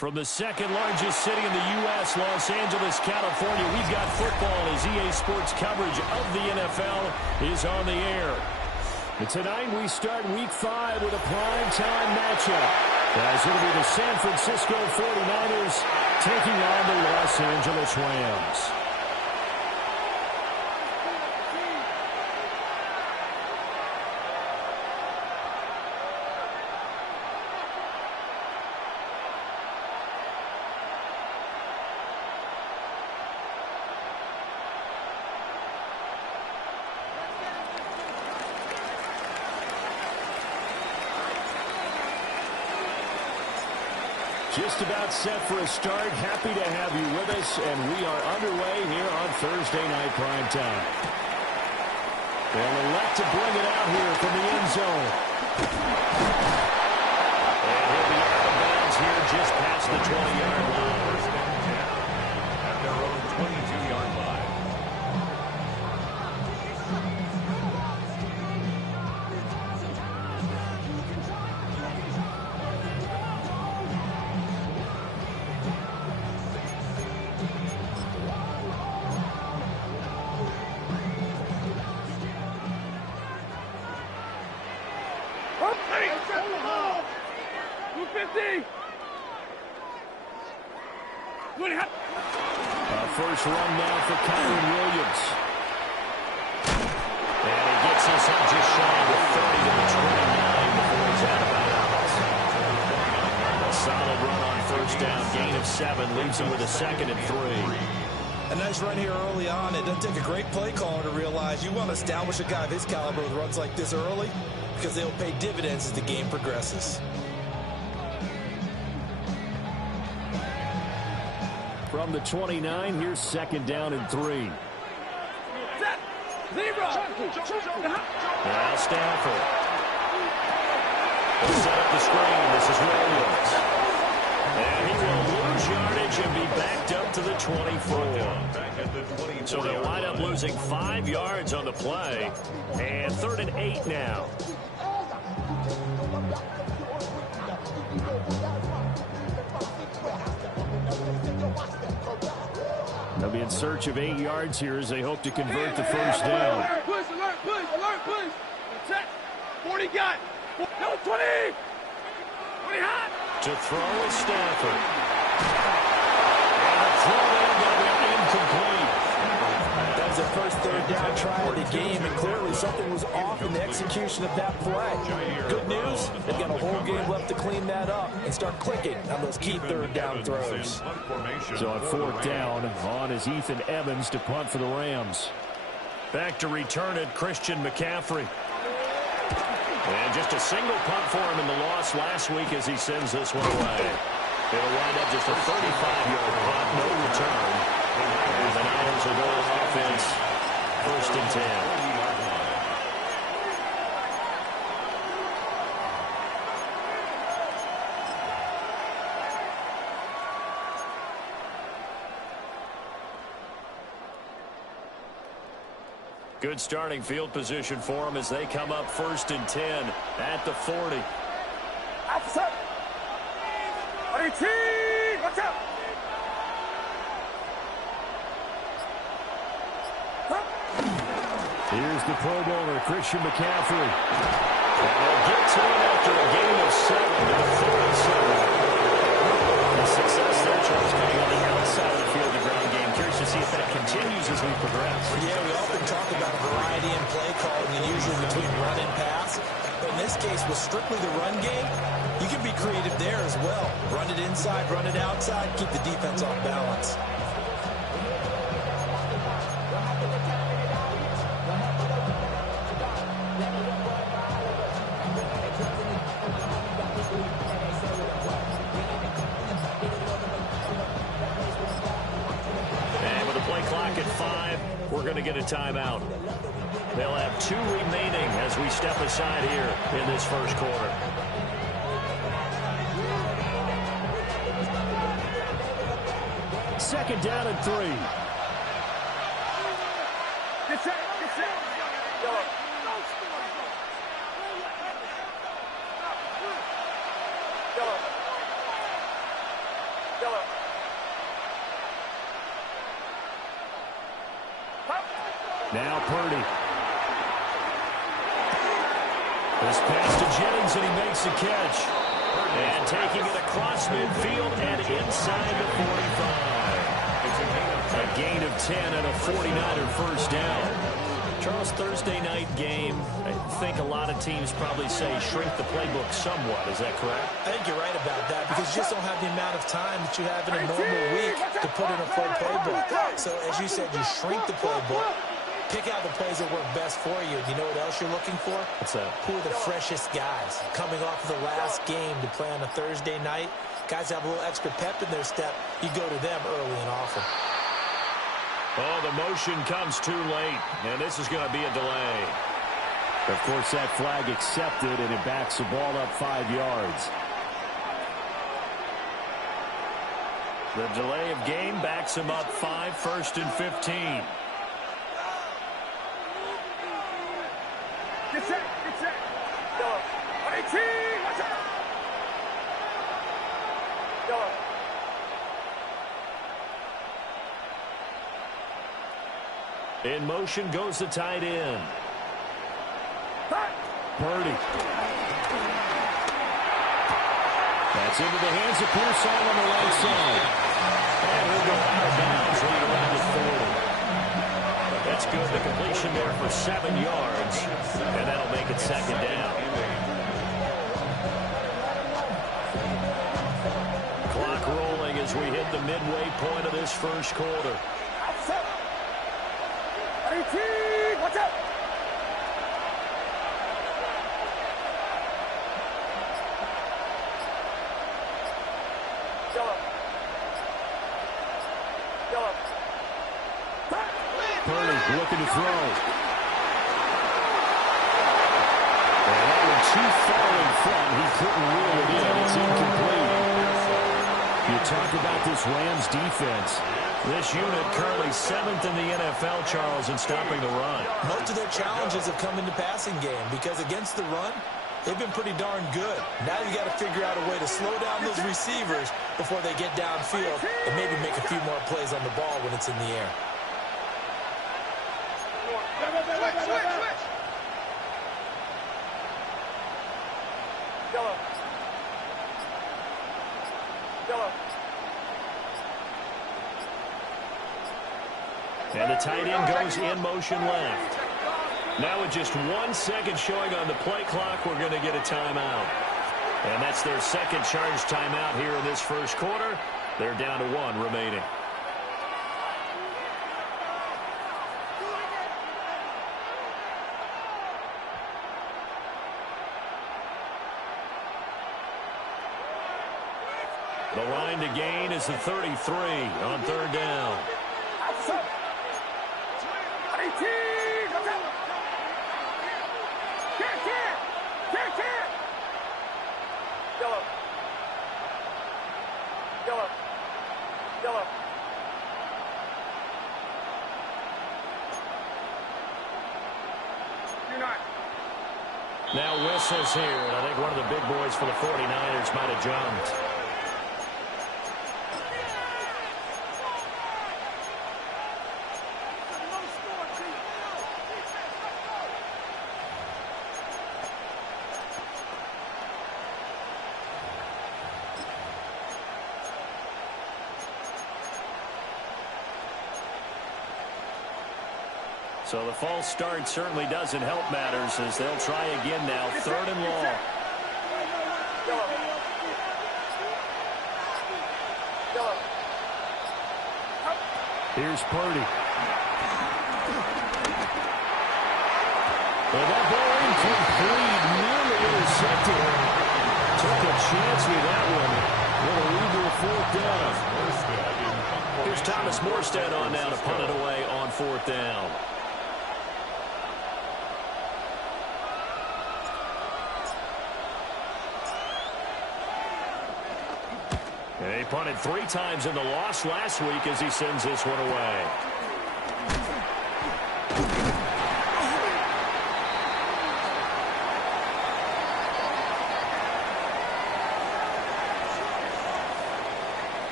From the second largest city in the U.S., Los Angeles, California, we've got football as EA Sports coverage of the NFL is on the air. And tonight we start Week 5 with a primetime matchup, as it'll be the San Francisco 49ers taking on the Los Angeles Rams. Just about set for a start. Happy to have you with us, and we are underway here on Thursday Night Primetime. They'll elect to bring it out here from the end zone. And he'll be out of bounds here just past the 20-yard line. First and 10 at their own 22-yard line. First run now for Kyron Williams. And he gets us up just shy of the 30 to the 29 before he's out of bounds. A solid run on first down. Gain of 7 leaves him with a 2nd and 3. A nice run here early on. It doesn't take a great play caller to realize you want to establish a guy of his caliber with runs like this early because they'll pay dividends as the game progresses. From the 29, here's 2nd down and 3. Now Stafford. He'll set up the screen. This is Williams. And he will lose yardage and be backed up to the 24. So they'll wind up losing 5 yards on the play. And 3rd and 8 now. They'll be in search of 8 yards here as they hope to convert the first down. Push, alert, push. Check. 40 got. No, 20. 20 hot. To throw is Stafford. And the throw there going to be incomplete. That was their first 3rd down try of the game, and clearly something was off in the execution of that play. Good news, they've got a whole game left to clean that up and start clicking on those key 3rd down throws. So on 4th down, on is Ethan Evans to punt for the Rams. Back to return it, Christian McCaffrey. And just a single punt for him in the loss last week as he sends this one away. It'll wind up just a 35-yard punt, no return. And the Niners will go on offense, 1st and 10. Good starting field position for them as they come up 1st and 10 at the 40. Officer! Watch out! Here's the Pro Bowler, Christian McCaffrey. And they'll get to him after a gain of 7 to the 37. The success there, Charles, coming on the outside of the field, the ground game. Curious to see if that continues as we progress. Yeah, we often talk about a variety in play calling and usually between run and pass. But in this case, with strictly the run game, you can be creative there as well. Run it inside, run it outside, keep the defense off balance. Clock at 5. We're going to get a timeout. They'll have 2 remaining as we step aside here in this first quarter. Second down and 3. Get set. Yellow. Now Purdy. This pass to Jennings, and he makes the catch. And taking it across midfield and inside the 45. A gain of 10 and a 49er first down. Charles, Thursday night game, I think a lot of teams probably say shrink the playbook somewhat. Is that correct? I think you're right about that because you just don't have the amount of time that you have in a normal week to put in a full playbook. So as you said, you shrink the playbook, pick out the plays that work best for you. You know what else you're looking for? What's that? Who are the freshest guys coming off of the last game to play on a Thursday night? Guys have a little extra pep in their step. You go to them early and often. Oh, the motion comes too late, and this is going to be a delay. Of course, that flag accepted, and it backs the ball up 5 yards. The delay of game backs him up 5, 1st and 15. Get set. Yellow. 18. Watch out. Yellow. In motion goes the tight end. Purdy. That's into the hands of Pearsall on the right side. And he'll go out of bounds right around the 40. That's good. The completion there for 7 yards. And that'll make it second down. Clock rolling as we hit the midway point of this first quarter. 18. Watch out. Yellow. Purdy looking to throw. And that one too far in front. He couldn't reel it in. It's incomplete. You talk about this Rams defense. This unit currently 7th in the NFL, Charles, in stopping the run. Most of their challenges have come in the passing game because against the run, they've been pretty darn good. Now you got to figure out a way to slow down those receivers before they get downfield and maybe make a few more plays on the ball when it's in the air. Switch. Yellow. And the tight end goes in motion left. Now with just 1 second showing on the play clock, we're going to get a timeout. And that's their second charge timeout here in this first quarter. They're down to 1 remaining. The line to gain is the 33 on 3rd down. 18. Watch out. Can't. Yellow. You're not. Now whistles here, and I think one of the big boys for the 49ers might have jumped. So the false start certainly doesn't help matters as they'll try again now. 3rd and long. Here's Purdy. Well, that ball incomplete, nearly intercepted. Took a chance with that one. Will lead to a 4th down. Here's Thomas Morstead on now to punt it away on 4th down. And he punted 3 times in the loss last week as he sends this one away.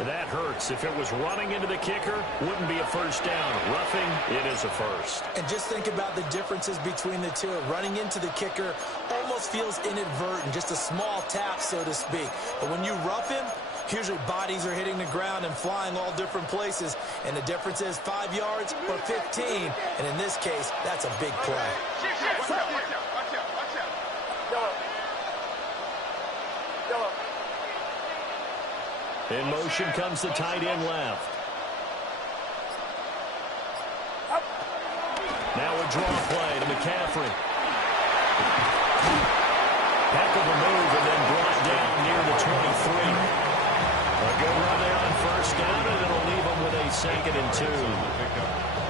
That hurts. If it was running into the kicker, wouldn't be a first down. Roughing, it is a first. And just think about the differences between the two. Running into the kicker almost feels inadvertent, just a small tap, so to speak. But when you rough him, usually bodies are hitting the ground and flying all different places. And the difference is 5 yards or 15. And in this case, that's a big play. Watch out, watch out, watch out, watch out. Yellow. In motion comes the tight end left. Now a draw play to McCaffrey. Heck of a move and then brought down near the 23. A good run there on first down, and it'll leave them with a 2nd and 2.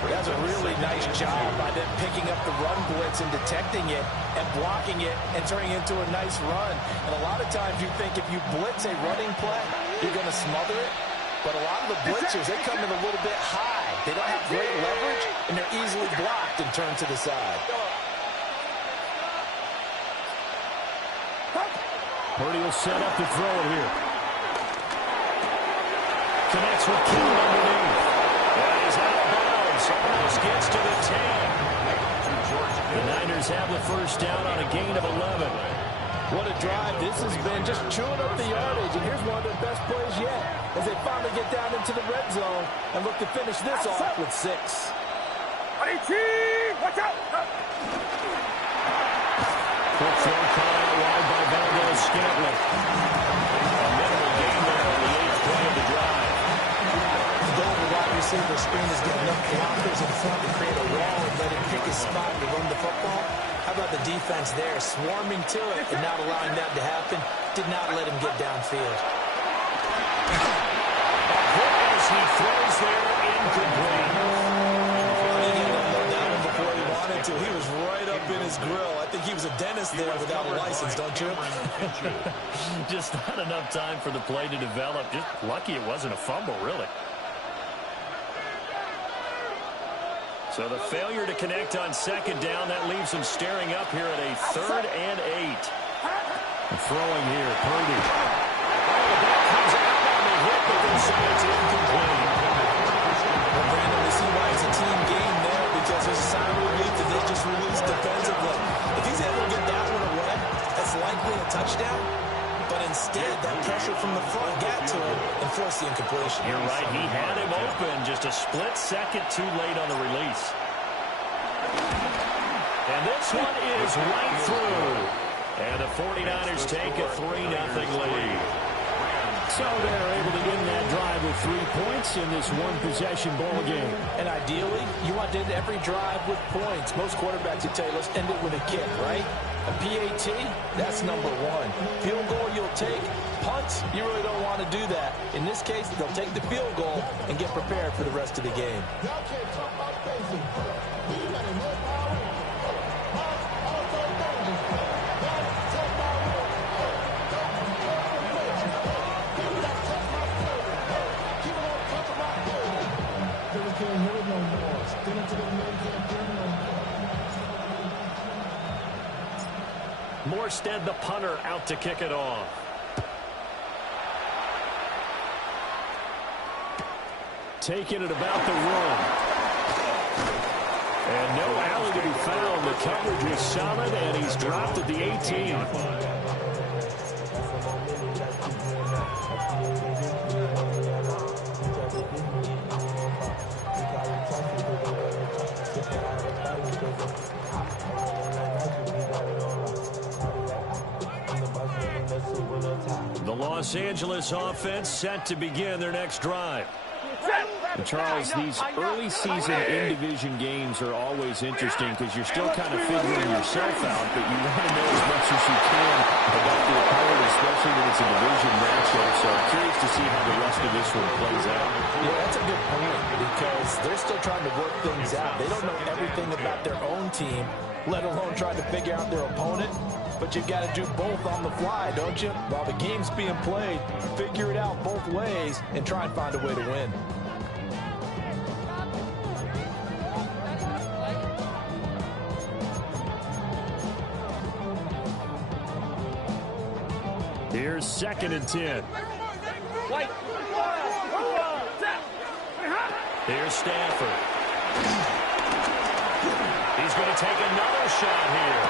That's a really nice job by them picking up the run blitz and detecting it and blocking it and turning it into a nice run. And a lot of times you think if you blitz a running play, you're going to smother it. But a lot of the blitzers, they come in a little bit high. They don't have great leverage, and they're easily blocked and turned to the side. Purdy will set up to throw it here. Connects with Kittle underneath. And he's out of bounds. Almost gets to the 10. The Niners have the first down on a gain of 11. What a drive this has been, just chewing up the yardage. And here's one of their best plays yet as they finally get down into the red zone and look to finish this off with 6. Watch out! Quick throw caught out wide by Valdez-Scantling. A minimal gain there on the 8th play of the drive. The goal of the wide receiver screen is getting enough blockers in front to create a wall and let him pick his spot to run the football. How about the defense there, swarming to it and not allowing that to happen? Did not let him get downfield. As he throws there, incomplete. He didn't know that one before he wanted to. He was right up in his grill. I think he was a dentist there without a license, don't you? Just not enough time for the play to develop. Just lucky it wasn't a fumble, really. So the failure to connect on 2nd down, that leaves him staring up here at a 3rd and 8. Throwing here, Purdy. The ball comes out on the hit, but they say it's incomplete. Well, Brandon, we see why it's a team game there because there's a sign of relief that they just released defensively. If he's able to get that one away, that's likely a touchdown. But instead, that pressure from the front got to him and forced the incompletion. You're right. He had him open. Just a split second too late on the release. And this one is right through. And the 49ers take a 3-0 lead. So they're able to end that drive with 3 points in this one-possession ball game. And ideally, you want to end every drive with points. Most quarterbacks would tell you, let's end it with a kick, right? A PAT, that's number 1. Field goal you'll take. Punts, you really don't want to do that. In this case, they'll take the field goal and get prepared for the rest of the game. Morstead, the punter, out to kick it off. Taking it about the room. And no alley to be found. The coverage was solid, and he's dropped at the 18. The Los Angeles offense set to begin their next drive. And Charles, these early season in-division games are always interesting because you're still kind of figuring yourself out, but you want to know as much as you can about the opponent, especially when it's a division matchup. So I'm curious to see how the rest of this one plays out. Yeah, that's a good point because they're still trying to work things out. They don't know everything about their own team, let alone trying to figure out their opponent. But you've got to do both on the fly, don't you? While the game's being played, figure it out both ways and try and find a way to win. Here's 2nd and 10. White. Here's Stafford. He's going to take another shot here.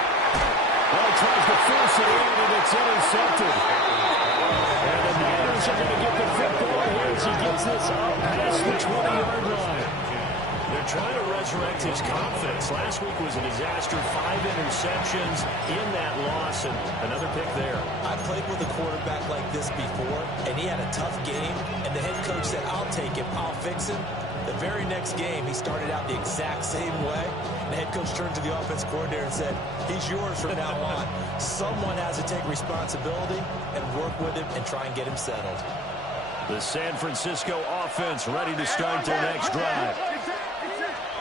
Well, he tries to force it in, and it's intercepted. And the Niners are going to get the football here as he gets this up past the 20-yard line. They're trying to resurrect his confidence. Last week was a disaster. 5 interceptions in that loss, and another pick there. I played with a quarterback like this before, and he had a tough game, and the head coach said, I'll take him, I'll fix him. The very next game, he started out the exact same way. The head coach turned to the offense coordinator and said, he's yours from now on. Someone has to take responsibility and work with him and try and get him settled. The San Francisco offense ready to start their next drive.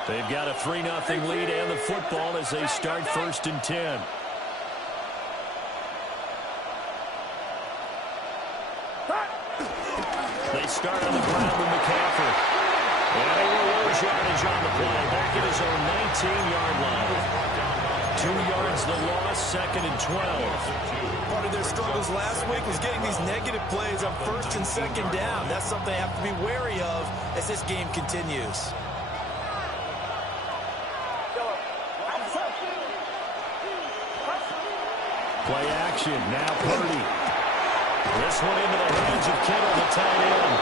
They've got a 3-0 lead and the football as they start 1st and 10. They start on the ground with McCaffrey. And he will lose yardage on the play. Back at his own 19-yard line. 2 yards the loss, 2nd and 12. Part of their struggles last week was getting these negative plays on 1st and 2nd down. That's something they have to be wary of as this game continues. Play action, now Purdy. This one into the hands of Kittle, the tight end.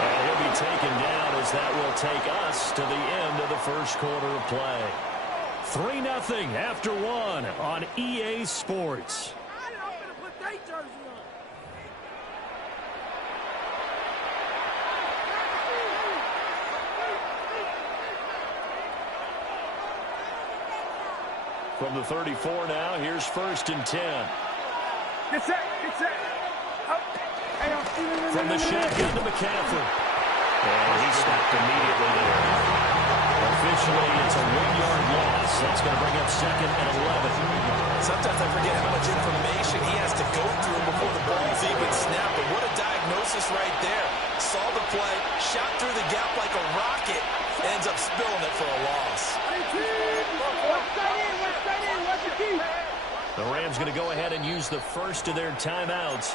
And he'll be taken down as that will take us to the end of the first quarter of play. 3-0 after 1 on EA Sports. From the 34 now, here's 1st and 10. Get set, get set. Up. From the shotgun to McCaffrey. And he stopped immediately there. Officially, it's a 1-yard loss. That's going to bring up 2nd and 11. Sometimes I forget how much information he has to go through before the ball's even snapped. But what a diagnosis right there. Saw the play, shot through the gap like a rocket, ends up spilling it for a loss. The Rams going to go ahead and use the first of their timeouts.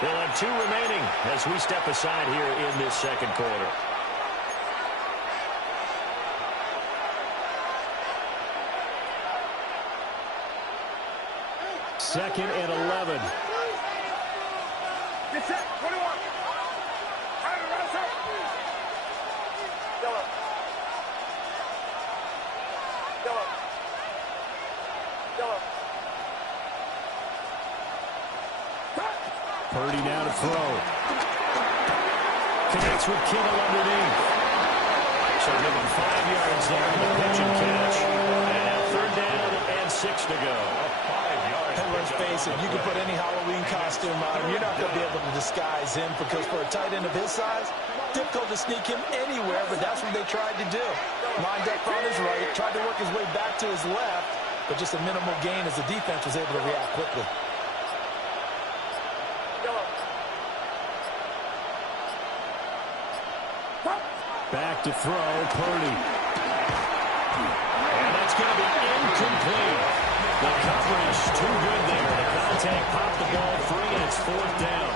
They'll have 2 remaining as we step aside here in this second quarter. Second and 11. Get set, 21. Purdy now to throw. Connects with Kittle underneath. So give him 5 yards there on the pitch and catch. And now 3rd down and 6 to go. And let's face it, you can put any Halloween costume on him. You're not going to be able to disguise him because for a tight end of his size, difficult to sneak him anywhere, but that's what they tried to do. Lined up on his right, tried to work his way back to his left, but just a minimal gain as the defense was able to react quickly. Back to throw, Purdy. And that's going to be incomplete. The coverage too good there. The contact popped the ball free, and it's 4th down.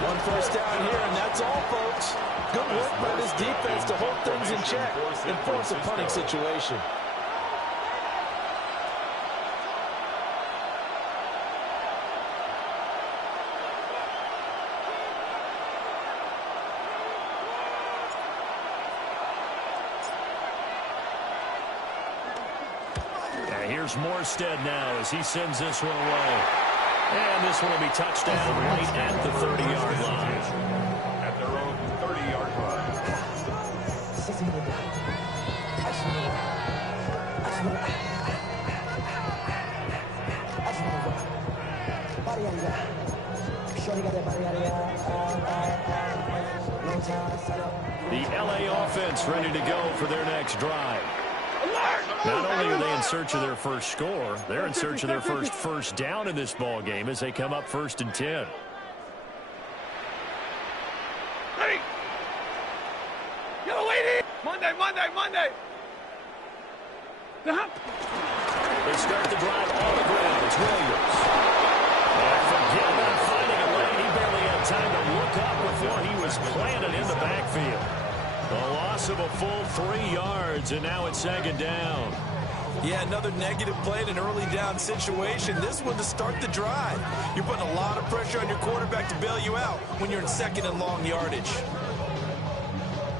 1 first down here, and that's all, folks. Good work by this defense to hold things in check and force a punting situation. Here's Morstead now as he sends this one away. And this one will be touchdown right at the 30-yard line. At their own 30-yard line. The LA offense ready to go for their next drive. Not only are they in search of their first score, they're in search of their first down in this ball game as they come up 1st and 10. Ready? Yellow lady! Monday. They start the drive on the ground. It's Williams. And forget about finding a lane. He barely had time to look up before he was planted in the backfield. The loss of a full 3 yards, and now it's second down. Yeah, another negative play in an early down situation. This one to start the drive. You're putting a lot of pressure on your quarterback to bail you out when you're in second and long yardage.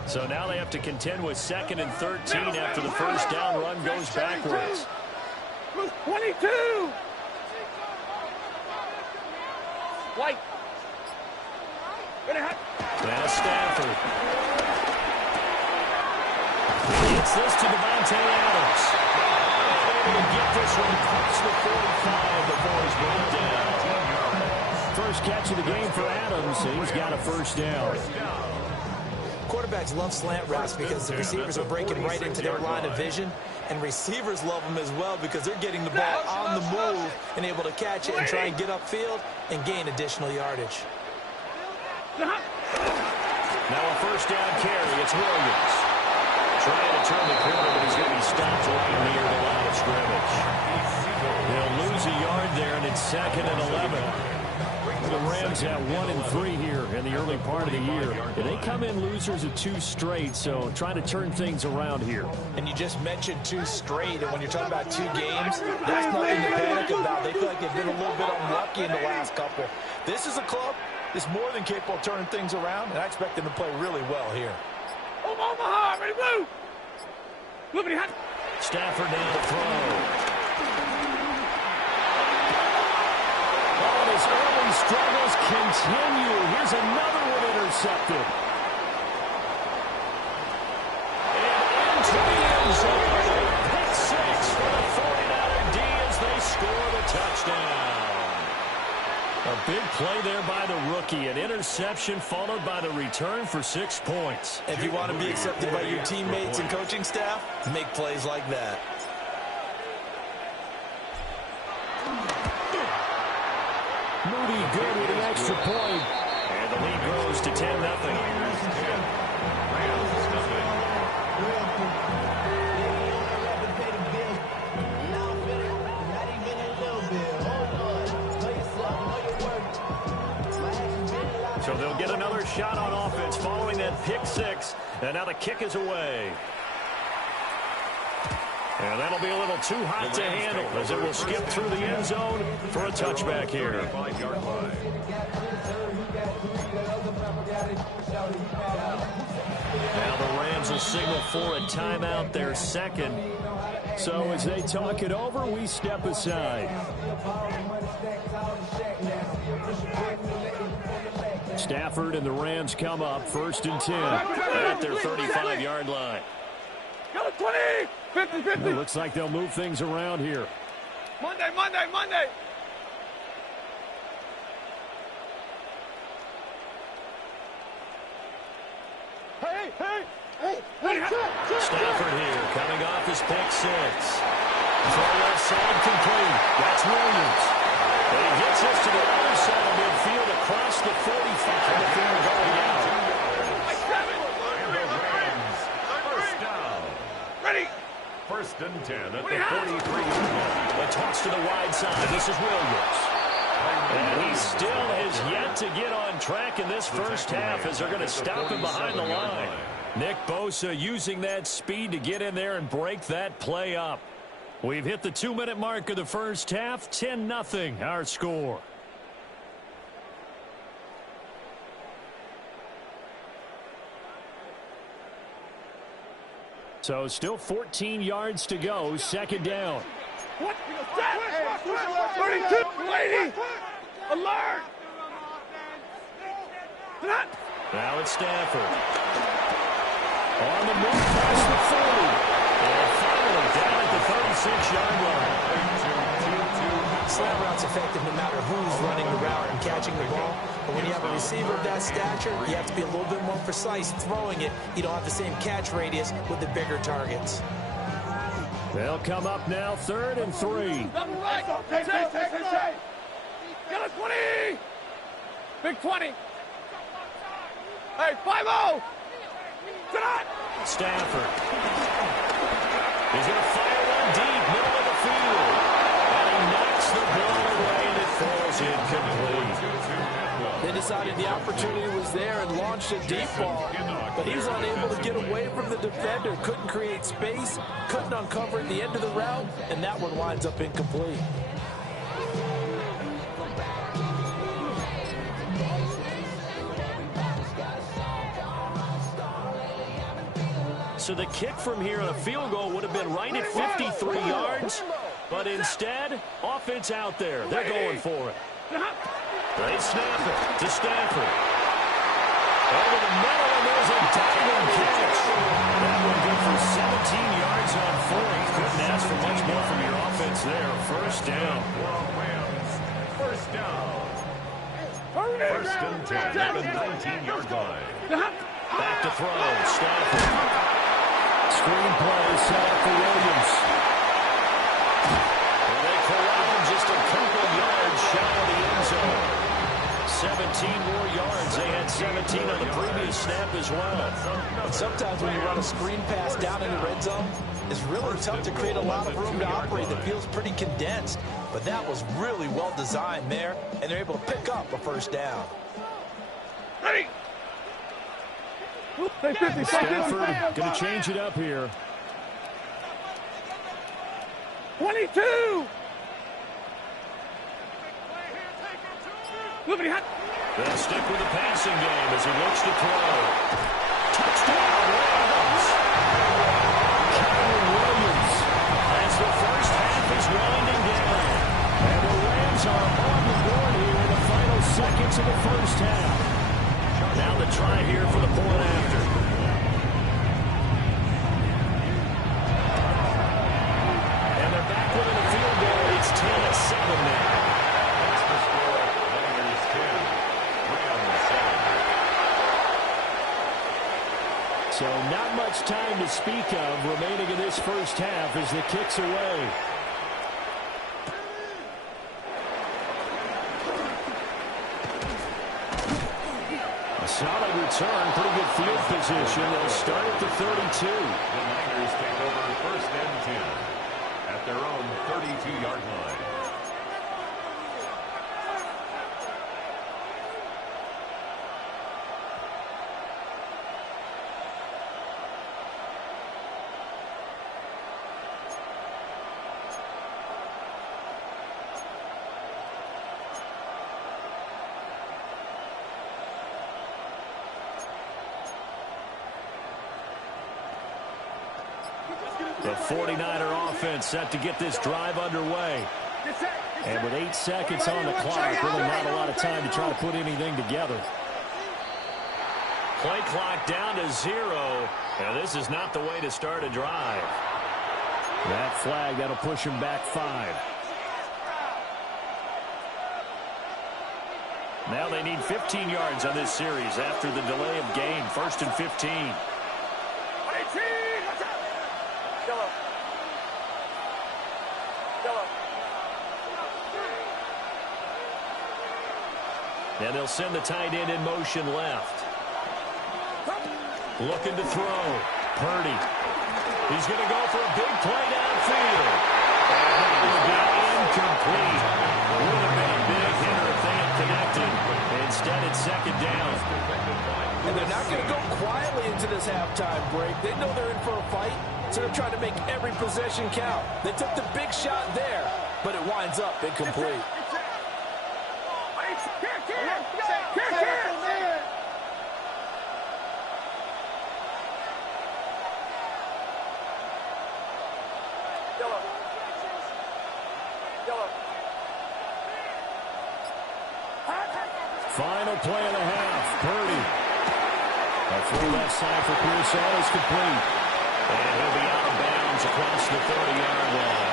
So now they have to contend with 2nd and 13 after the first down run goes backwards. 22! White. Now Stafford. Gets this to Devontae Adams. Able to get this one across the 45 before he's brought down. First catch of the game for Adams. He's got a first down. Quarterbacks love slant routes because the receivers are breaking right into their line of vision, and receivers love them as well because they're getting the ball on the move and able to catch it and try and get upfield and gain additional yardage. Now a first down carry. It's Williams. Trying to turn the corner, but he's going to be stopped right near the line of scrimmage. They'll lose a yard there, and it's 2nd and 11. The Rams have 1 and 3 here in the early part of the year. And they come in losers of 2 straight, so trying to turn things around here. And you just mentioned 2 straight, and when you're talking about 2 games, that's nothing to panic about. They feel like they've been a little bit unlucky in the last couple. This is a club that's more than capable of turning things around, and I expect them to play really well here. Omaha, ready, blue! Stafford down to throw. Oh, his early struggles continue. Here's another one intercepted. And into the end zone. Pick 6 for the 49er D as they score the touchdown. A big play there by the rookie. An interception followed by the return for 6 points. If you want to be accepted by your teammates and coaching staff, make plays like that. Moody good with the extra point. And the lead grows to 10-0. So they'll get another shot on offense following that pick 6. And now the kick is away. And that'll be a little too hot to handle as it will skip through the end zone for a touchback here. Now the Rams will signal for a timeout, their 2nd. So as they talk it over, we step aside. Stafford and the Rams come up 1st and 10 at their 35-yard line. Go 20! 50, 50. It looks like they'll move things around here. Monday! Hey! Stafford here coming off his pick 6. Throw left side complete. That's Williams. And he gets this to the other side of midfield across the 45 before going out. First down. Ready! 1st and 10 at the 43. A toss to the wide side. This is Williams. And he still has yet to get on track in this first half as they're going to stop him behind the line. Nick Bosa using that speed to get in there and break that play up. We've hit the 2-minute mark of the first half. 10-0 our score. So still 14 yards to go. 2nd down. 32! Lady! Alert! Now it's Stafford. On the move past the 40. And finally down at the 36-yard line. Slant route's effective no matter who's running the route and catching the ball. But when you have a receiver of that stature, you have to be a little bit more precise throwing it. You don't have the same catch radius with the bigger targets. They'll come up now 3rd and 3. Double right! Take! Get a 20! Big 20! Hey, 5-0! Stafford. He's going to fire one deep, middle of the field. And he knocks the ball away, and it falls incomplete. They decided the opportunity was there and launched a deep ball, but he was unable to get away from the defender, couldn't create space, couldn't uncover at the end of the route, and that one winds up incomplete. So the kick from here on a field goal would have been right at 53 yards, but instead, offense out there. They're going for it. They snap it to Stafford. Over the middle, and there's a diving catch. That one good for 17 yards on foot. Couldn't ask for much more from your offense there. First down. First down. First and 10 at the 19-yard line. Back to throw. Stafford. Screenplay set up for Williams. Well, they corral him just a couple yards shy of the end zone. 17 more yards. They had 17 on the previous snap as well. And sometimes when you run a screen pass down in the red zone, it's really tough to create a lot of room to operate that feels pretty condensed. But that was really well designed there, and they're able to pick up a first down. Ready? Stafford going to change it up here. 22. They'll stick with the passing game as he looks to throw. Touchdown, Rams! Kyron Williams as the first half is winding down. And the Rams are on the board here in the final seconds of the first half. Now the try here for the point after. And they're back within a field goal. It's 10-7 now. That's the score. Niners 10, Rams 7. So not much time to speak of remaining in this first half as the kick's away. A solid return, pretty good field position. They'll start at the 32. The Niners take over first and 10 at their own 32-yard line. The 49er offense set to get this drive underway. And with 8 seconds on the clock, really not a lot of time to try to put anything together. Play clock down to 0. And this is not the way to start a drive. That flag, that'll push him back 5. Now they need 15 yards on this series after the delay of game. First and 15. And they'll send the tight end in motion left. Looking to throw. Purdy. He's going to go for a big play downfield. And that will be incomplete. Would have been a big hitter if they had connected. Instead, it's second down. And they're not going to go quietly into this halftime break. They know they're in for a fight, so they're trying to make every possession count. They took the big shot there, but it winds up incomplete. Final play of the half. Purdy. A full left side for Pearsall is complete. And he'll be out of bounds across the 30-yard line.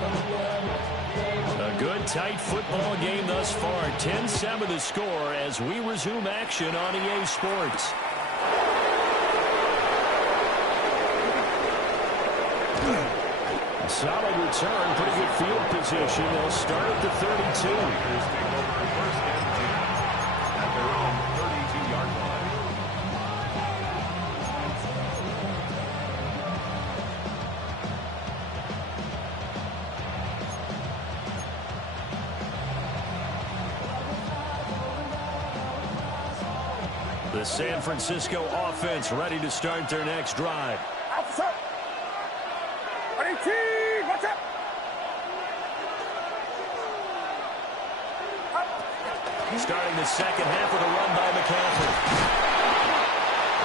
A good, tight football game thus far. 10-7 the score as we resume action on EA Sports. A solid return, pretty good field position. They'll start at the 32. Take over first and 10 at their own 32-yard line. The San Francisco offense ready to start their next drive. Starting the second half with a run by McCaffrey.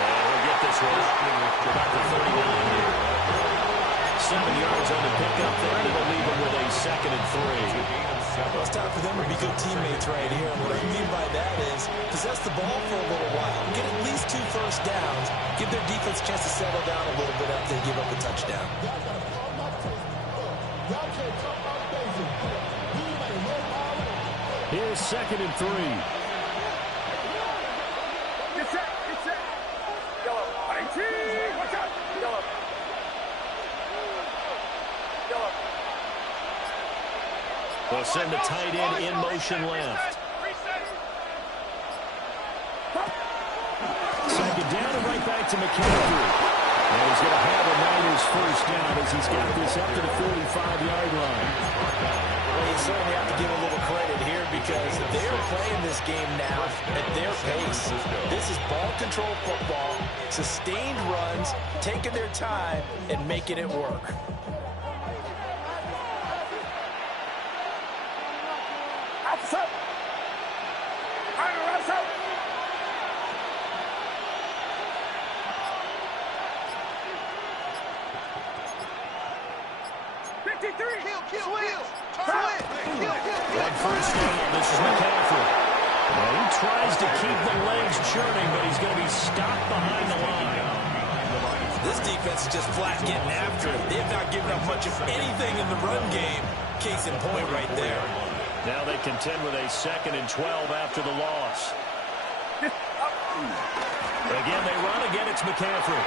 And we'll get this one to about the 39 here. 7 yards on the pickup there. It'll leave them with a 2nd and 3. Well, it's time for them to be good teammates right here. And what I mean by that is possess the ball for a little while. Get at least 2 first downs. Give their defense a chance to settle down a little bit after they give up a touchdown. Here's 2nd and 3. Get set, get set. Yellow. Watch out. Yellow. Yellow. They'll send the tight end in motion left. Second down and right back to McCaffrey. And he's going to have a Niners first down as he's got this up to the 45-yard line. Well, you certainly have to give a little credit here because they're playing this game now at their pace. This is ball control football, sustained runs, taking their time, and making it work. Outside. Outside. 53. One first down. This is McCaffrey. Well, he tries to keep the legs churning, but he's going to be stopped behind the line. This defense is just flat getting after it. They have not given up much of anything in the run game. Case in point right there. Now they contend with a 2nd and 12 after the loss. Again, they run. Again, it's McCaffrey.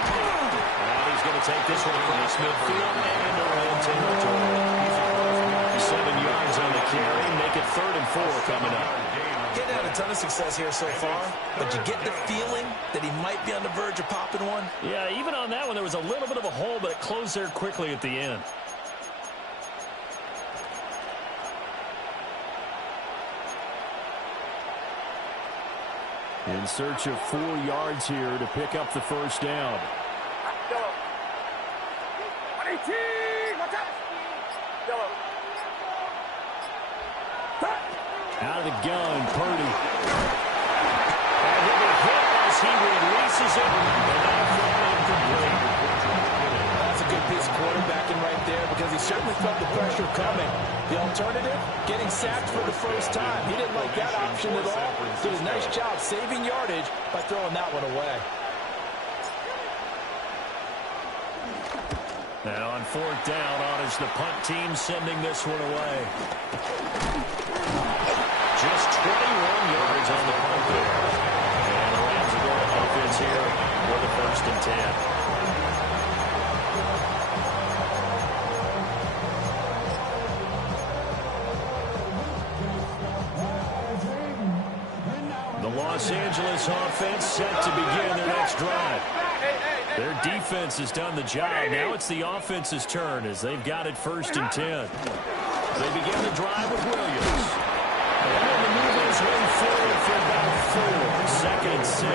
And he's going to take this one across midfield and into red territory. 7 yards on the carry. Make it 3rd and 4 coming up. Getting had a ton of success here so far, but you get the feeling that he might be on the verge of popping one? Yeah, even on that one, there was a little bit of a hole, but it closed there quickly at the end. In search of 4 yards here to pick up the first down. Out of the gun, Purdy. And he'll be hit as he releases it. And that throw incomplete. That's a good piece of quarterbacking right there because he certainly felt the pressure coming. The alternative, getting sacked for the first time. He didn't like that option at all. Did a nice job saving yardage by throwing that one away. Now on 4th down, on is the punt team sending this one away. Just 21 yards on the punt there. And the Rams are going offense here for the 1st and 10. The Los Angeles offense set to begin their next drive. Their defense has done the job. Now it's the offense's turn as they've got it 1st and 10. They begin the drive with Williams. And the move is way forward for about 4. 2nd and 6.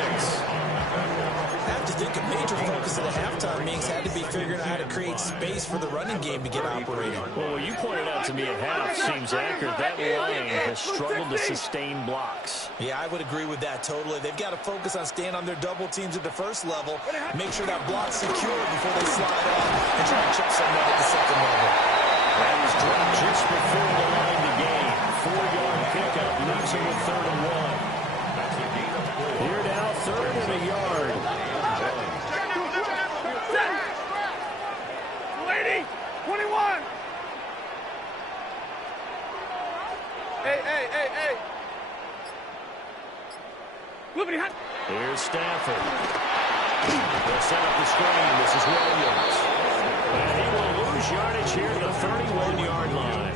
I have to think a major focus of the halftime meetings had to be figuring out how to create space for the running game to get operating. Well, what you pointed out to me at half seems accurate. That line has struggled to sustain blocks. Yeah, I would agree with that totally. They've got to focus on staying on their double teams at the first level, make sure that block's secure before they slide off and try to chip someone at the second level. That was dropped just before the line to gain. 4-yard pickup leaves him with 3rd and 1. Here now, 3rd and a yard. Lady, 21. one. Hey. Here's Stafford. They'll set up the screen. This is Williams. And he will lose yardage here at the 31-yard line.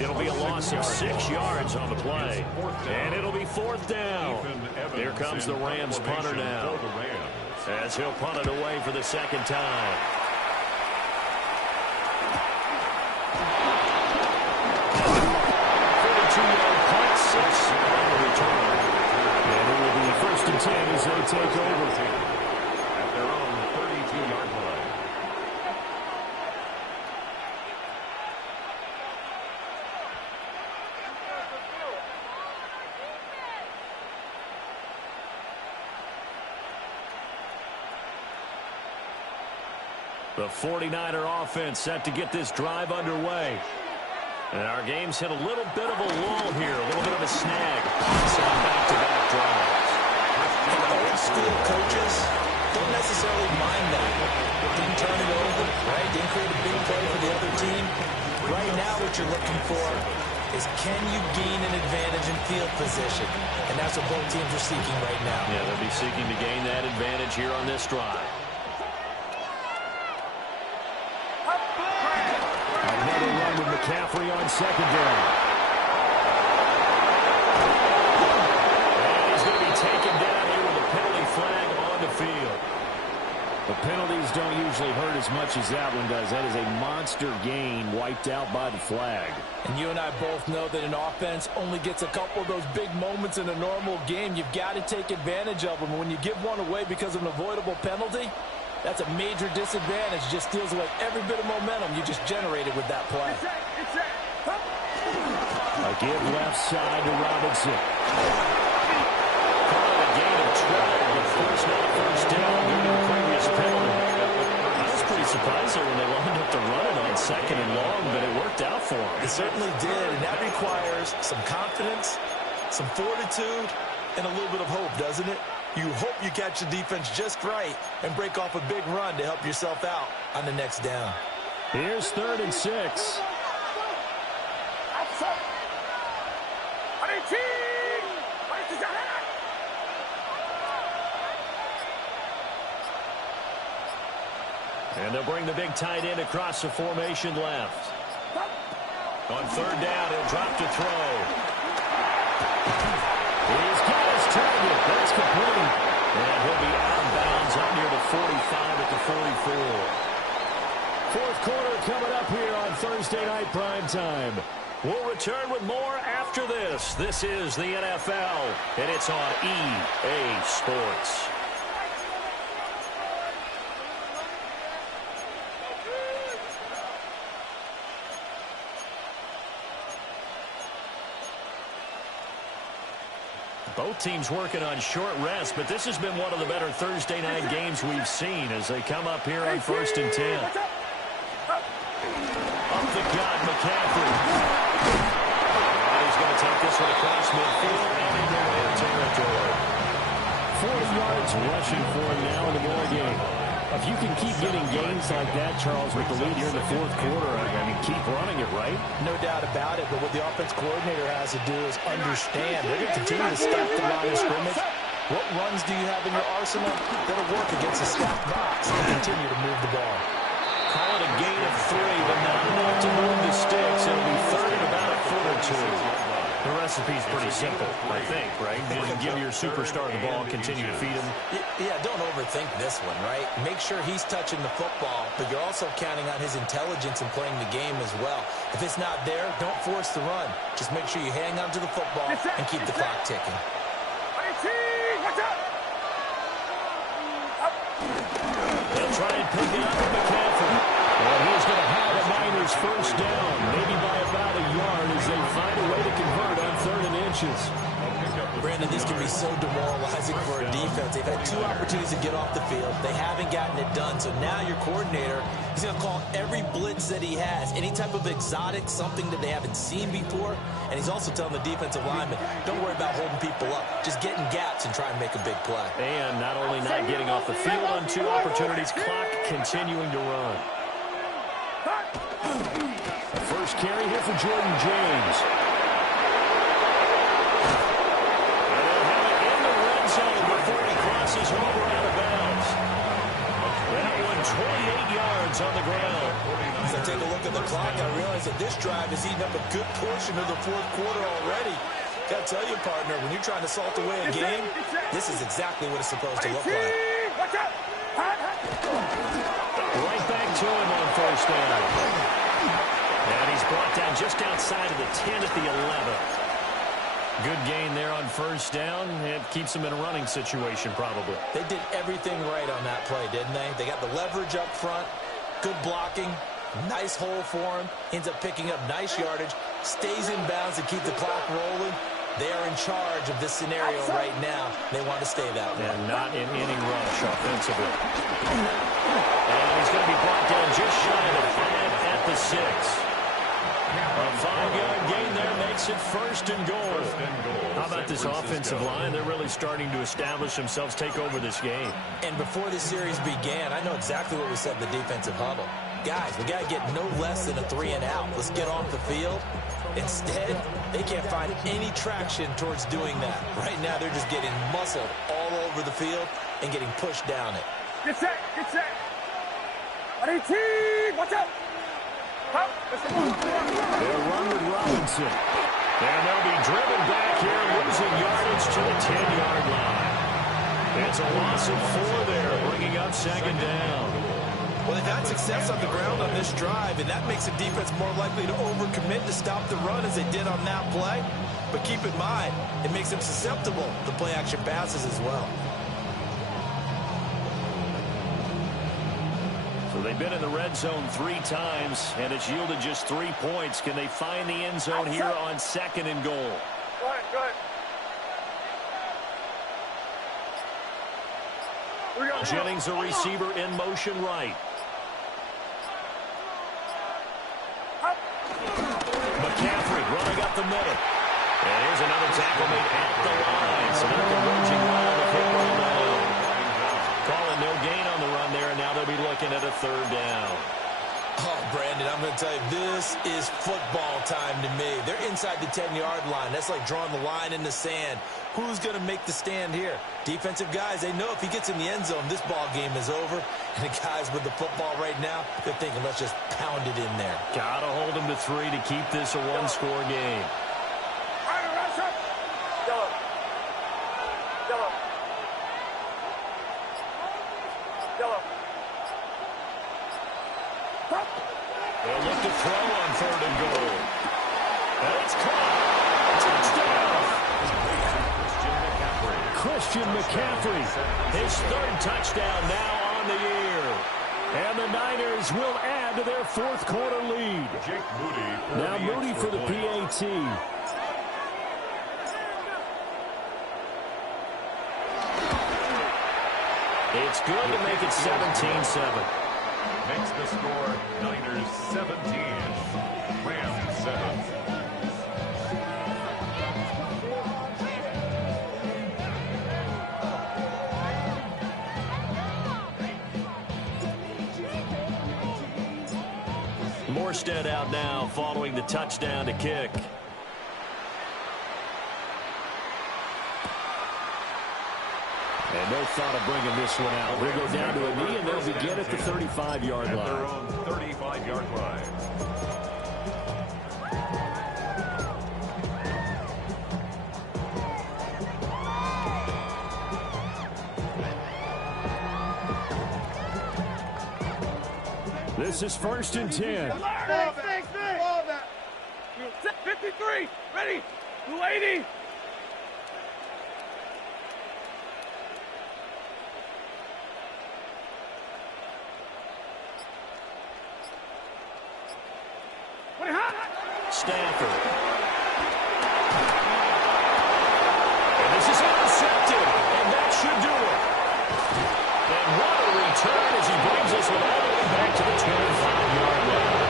It'll be a loss of 6 yards on the play. And it'll be 4th down. Here comes the Rams punter now, as he'll punt it away for the 2nd time. First and 10 as they take over at their own 32-yard line. The 49er offense set to get this drive underway. And our game's hit a little bit of a lull here, a little bit of a snag. Some back-to-back drives. Old school coaches don't necessarily mind that. Didn't turn it over, right? Didn't create a big play for the other team. Right now what you're looking for is, can you gain an advantage in field position? And that's what both teams are seeking right now. Yeah, they'll be seeking to gain that advantage here on this drive. Another run with McCaffrey on 2nd down. And he's going to be taken down here with a penalty flag on the field. The penalties don't usually hurt as much as that one does. That is a monster gain wiped out by the flag. And you and I both know that an offense only gets a couple of those big moments in a normal game. You've got to take advantage of them. When you give one away because of an avoidable penalty, that's a major disadvantage. Just steals away every bit of momentum you just generated with that play. A give left side to Robinson. Calling a gain of 12 with first down due to the previous penalty. I was pretty surprised there when they lined up to run it on 2nd and long, but it worked out for them. It certainly did, and that requires some confidence, some fortitude, and a little bit of hope, doesn't it? You hope you catch the defense just right and break off a big run to help yourself out on the next down. Here's 3rd and 6. And they'll bring the big tight end across the formation left. On 3rd down, he'll drop to throw. He's got his target. That's complete. And he'll be out of bounds up near the 45 at the 44. 4th quarter coming up here on Thursday Night Primetime. We'll return with more after this. This is the NFL, and it's on EA Sports. Both teams working on short rest, but this has been one of the better Thursday night games we've seen as they come up here on 1st and 10. Up the gut, McCaffrey. And he's going to take this one across midfield and into their territory. 40 yards rushing for him now in the ball game. If you can keep getting gains like that, Charles, with the lead here in the 4th quarter, I mean, keep running it, right? No doubt about it, but what the offense coordinator has to do is understand. They're going to continue to stack the line of scrimmage. What runs do you have in your arsenal that'll work against a stacked box and continue to move the ball? Call it a gain of 3, but not enough to move the sticks. It'll be 3rd and about a foot or 2. The recipe's pretty simple, I think, right? You give your superstar the ball, continue to feed him. Yeah, don't overthink this one, right? Make sure he's touching the football, but you're also counting on his intelligence in playing the game as well. If it's not there, don't force the run. Just make sure you hang on to the football and keep the clock ticking. They'll try and pick it up with McCaffrey. And he's going to have a Niners first down, maybe by about a yard as they find a way to convert on 3rd and inches. Brandon, this can be so demoralizing for a defense. They've had 2 opportunities to get off the field. They haven't gotten it done. So now your coordinator, he's going to call every blitz that he has, any type of exotic, something that they haven't seen before. And he's also telling the defensive lineman, don't worry about holding people up. Just get in gaps and try and make a big play. And not only not getting off the field on 2 opportunities, clock continuing to run. First carry here for Jordan James. And they'll have it in the red zone before he crosses over out of bounds. That one 28 yards on the ground. As I take a look at the clock, I realize that this drive has eaten up a good portion of the fourth quarter already. Got to tell you, partner, when you're trying to salt away a game, this is exactly what it's supposed to look like. Right back to him on first down. And he's brought down just outside of the 10 at the 11. Good gain there on first down. It keeps him in a running situation, probably. They did everything right on that play, didn't they? They got the leverage up front, good blocking, nice hole for him, ends up picking up nice yardage, stays in bounds to keep the clock rolling. They are in charge of this scenario right now. They want to stay that way. And not in any rush offensively. And he's going to be brought down just shy of the 5 at the 6. A 5-yard gain there makes it first and goal. How about this offensive line? They're really starting to establish themselves, take over this game. And before this series began, I know exactly what we said in the defensive huddle. Guys, we got to get no less than a 3 and out. Let's get off the field. Instead, they can't find any traction towards doing that. Right now, they're just getting muscled all over the field and getting pushed down it. Get set, get set. 18, watch out. They'll run with Robinson. And they'll be driven back here, losing yardage to the 10-yard line. It's a loss of 4 there, bringing up second down. Well, they've had success on the ground on this drive, and that makes the defense more likely to overcommit to stop the run as they did on that play. But keep in mind, it makes them susceptible to play-action passes as well. So they've been in the red zone 3 times, and it's yielded just 3 points. Can they find the end zone here on second and goal? Go ahead, go ahead. Jennings, a receiver in motion right. McCaffrey running up the middle. And here's another tackle made at the line. So they're converging well on the football down. Calling no gain on the run there, and now they'll be looking at a 3rd down. Oh, Brandon, I'm going to tell you, this is football time to me. They're inside the 10-yard line. That's like drawing the line in the sand. Who's going to make the stand here? Defensive guys, they know if he gets in the end zone, this ball game is over. And the guys with the football right now, they're thinking, let's just pound it in there. Got to hold them to 3 to keep this a 1-score game. They'll look to throw on 3rd and goal. And it's caught. Touchdown. Christian McCaffrey. His 3rd touchdown now on the year. And the Niners will add to their 4th quarter lead. Now Moody for the PAT. It's good to make it 17-7. Makes the score Niners 17, Rams 7. Morstead out now following the touchdown to kick. And no thought of bringing this one out. They'll go down to a knee, and they'll begin at the 35-yard line. At their own 35-yard line. This is 1st and 10. 53, ready, 280. Stanford. And this is intercepted, and that should do it. And what a return as he brings us all the way back to the 25-yard line.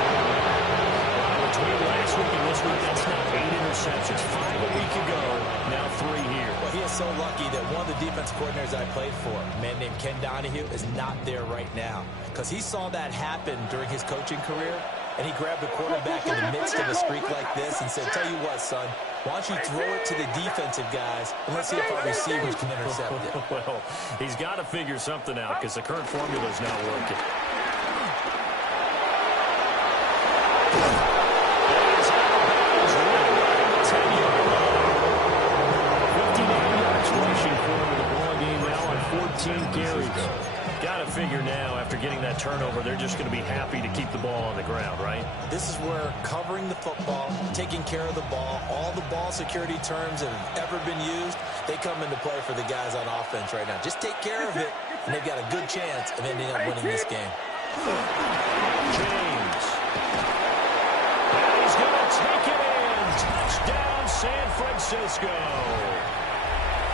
Between last week and this week, that's now 8 interceptions. 5 a week ago, now 3 here. Well, he is so lucky that one of the defense coordinators I played for, a man named Ken Donahue, is not there right now because he saw that happen during his coaching career, and he grabbed the quarterback in the midst of a streak like this and said, tell you what, son, why don't you throw it to the defensive guys, and let's see if our receivers can intercept it. Well, he's got to figure something out because the current formula is not working. Carries. Got to figure now, after getting that turnover, they're just going to be happy to keep the ball on the ground, right? This is where covering the football, taking care of the ball, all the ball security terms that have ever been used, they come into play for the guys on offense right now. Just take care of it, and they've got a good chance of ending up winning this game. James. And he's going to take it in. Touchdown, San Francisco.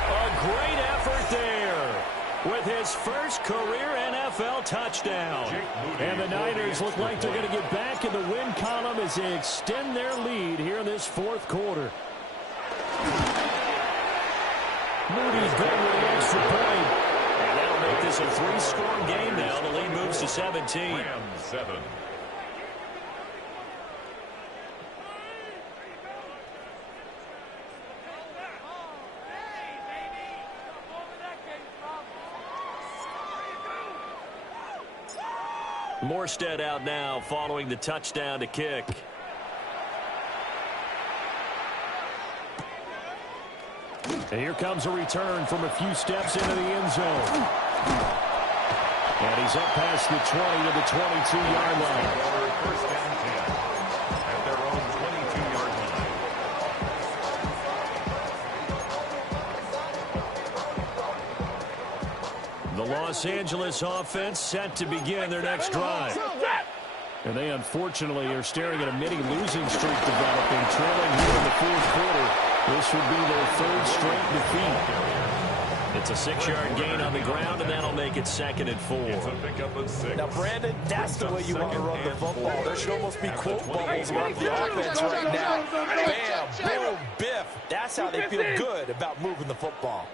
A great effort there with his first career NFL touchdown. And the Niners look like they're going to get back in the win column as they extend their lead here in this fourth quarter. Moody's good with the extra point. And that'll make this a three-score game now. The lead moves to 17. 7. Morstead out now following the touchdown to kick. And here comes a return from a few steps into the end zone. And he's up past the 20 to the 22-yard line. First down 10 at their own 22-yard line. The Los Angeles offense set to begin their next drive. And they unfortunately are staring at a mini-losing streak developing, trailing here in the fourth quarter. This would be their third straight defeat. It's a 6-yard gain on the ground, and that'll make it 2nd and 4. Now, Brandon, that's the way you want to run the football. There should almost be quote bubbles around the offense right now. Bam, boom, biff. That's how they feel good about moving the football.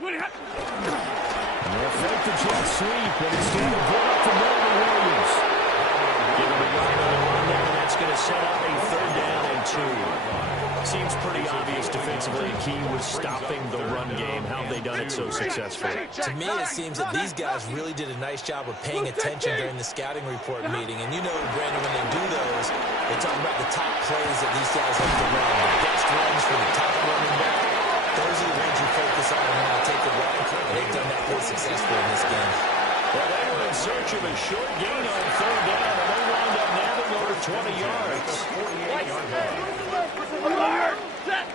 They'll fake the jet sweep, and instead of going up to Melvin Williams. Give him a yard on the run there, and that's going to set up a 3rd down and 2. Seems pretty obvious defensively. Key was stopping the run game. How have they done it so successfully? To me, it seems that these guys really did a nice job of paying attention during the scouting report meeting. And you know, Brandon, when they do those, they talk about the top plays that these guys have to run. The best runs for the top running back. Those are the ones you focus on and how to take away. And they've done that pretty successfully in this game. Well, they were in search of a short gain on 3rd down, and they wound up nabbing over 20 yards. Alert! Set!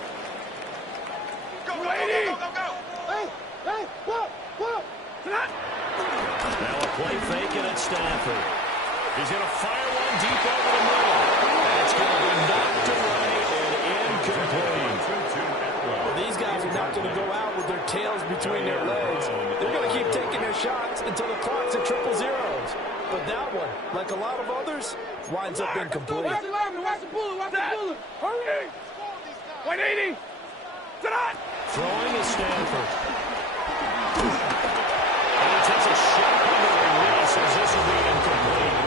Go, go, go, go, go! Hey, hey, whoa! Now a play fake at Stafford. He's going to fire one deep over the middle. That's going to be knocked away and incomplete. Well, these guys are not going to go out with their tails between their legs. They're going to keep taking their shots until the clock's at 0-0. But that one, like a lot of others, winds up incomplete. Watch the lineman, watch the bullet, Hurry! 180! Tonight! Throwing is Stanford. And he takes a shot into the release as this will be incomplete.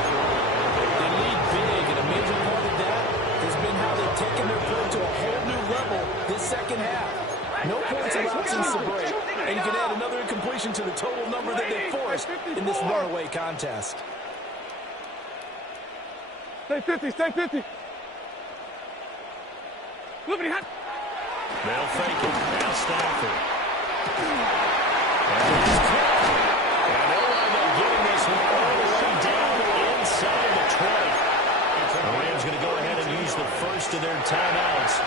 They lead big, and a major part of that has been how they've taken their play to a whole new level this second half. No points allowed since the break, and you can add another incompletion to the total number that they forced in this runaway contest. Stay 50, stay 50. Look at him. They'll fake it. Now Stafford. And he's caught. And they'll wind up getting this one all the way down inside the 20. The Rams going to go ahead and use the first of their timeouts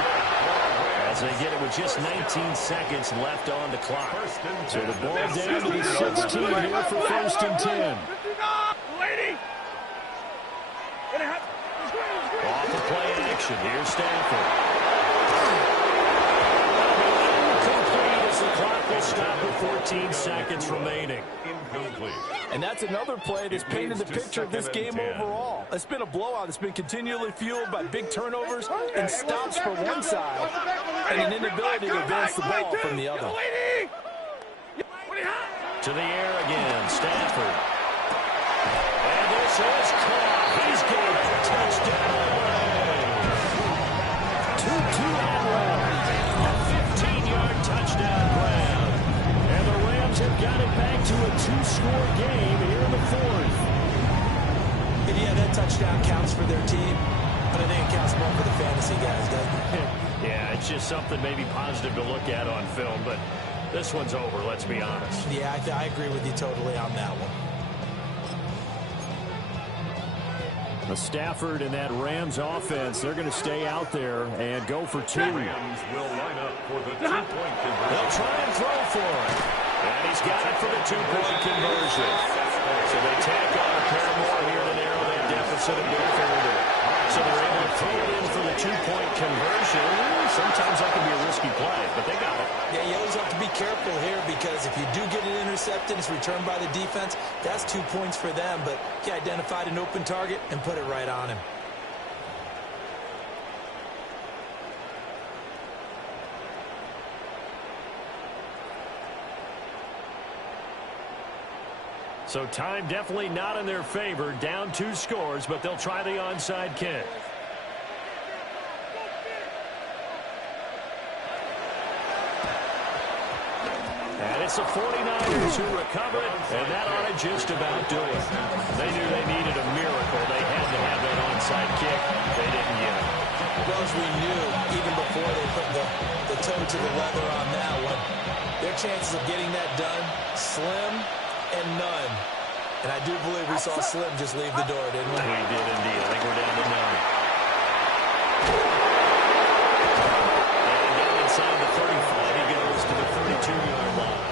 as they get it with just 19 seconds left on the clock. So the ball down to the 16 here for 1st and 10. Off the play action. Here's Stafford. Incomplete as the clock will stop with 14 seconds remaining. Incomplete. And that's another play that's painted the picture of this game overall. It's been a blowout. It's been continually fueled by big turnovers and stops for one side and an inability to advance the ball from the other. To the air again, Stafford. And this is caught. He's got a touchdown. 2-2 and 15-yard touchdown grab. And the Rams have got it back to a 2-score game here in the fourth. And yeah, that touchdown counts for their team, but I think it counts more for the fantasy guys, doesn't it? Yeah, it's just something maybe positive to look at on film, but this one's over, let's be honest. Yeah, I agree with you totally on that one. The Stafford and that Rams offense, they're going to stay out there and go for two. Rams will line up for the two-point conversion. They'll try and throw for it. And he's got it for the two-point conversion. So they tack on a pair more here to narrow that deficit and go further. So they're able to throw it in for the two-point conversion. Sometimes that can be a risky play, but they got it. Yeah, you always have to be careful here because if you do get it intercepted, it's returned by the defense. That's 2 points for them, but he identified an open target and put it right on him. So time definitely not in their favor. Down 2 scores, but they'll try the onside kick. And it's the 49ers who recover it, and that ought to just about do it. They knew they needed a miracle. They had to have that onside kick. They didn't get it. Well, as we knew, even before they put the toe to the leather on that one, their chances of getting that done, slim and none. And I do believe we saw Slim just leave the door, didn't we? We did indeed. I think we're down to none. And down inside the 35, he goes to the 32-yard line.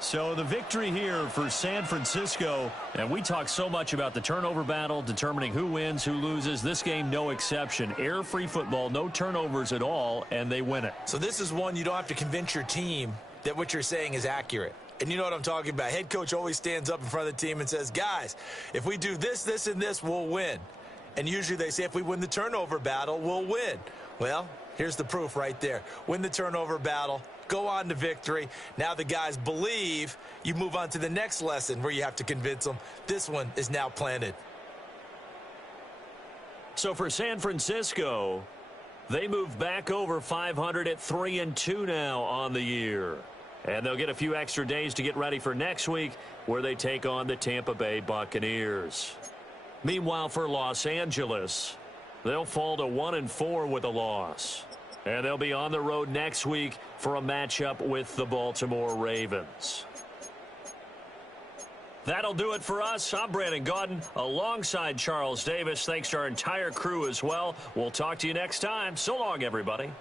So the victory here for San Francisco, and we talk so much about the turnover battle, determining who wins, who loses. This game, no exception. Air-free football, no turnovers at all, and they win it. So this is one you don't have to convince your team that what you're saying is accurate. And you know what I'm talking about. Head coach always stands up in front of the team and says, guys, if we do this, this, and this, we'll win. And usually they say if we win the turnover battle, we'll win. Well, here's the proof right there. Win the turnover battle, go on to victory. Now the guys believe. You move on to the next lesson where you have to convince them. This one is now planted. So for San Francisco, they move back over 500 at 3-2 now on the year. And they'll get a few extra days to get ready for next week where they take on the Tampa Bay Buccaneers. Meanwhile, for Los Angeles, they'll fall to 1-4 with a loss. And they'll be on the road next week for a matchup with the Baltimore Ravens. That'll do it for us. I'm Brandon Gaudin alongside Charles Davis. Thanks to our entire crew as well. We'll talk to you next time. So long, everybody.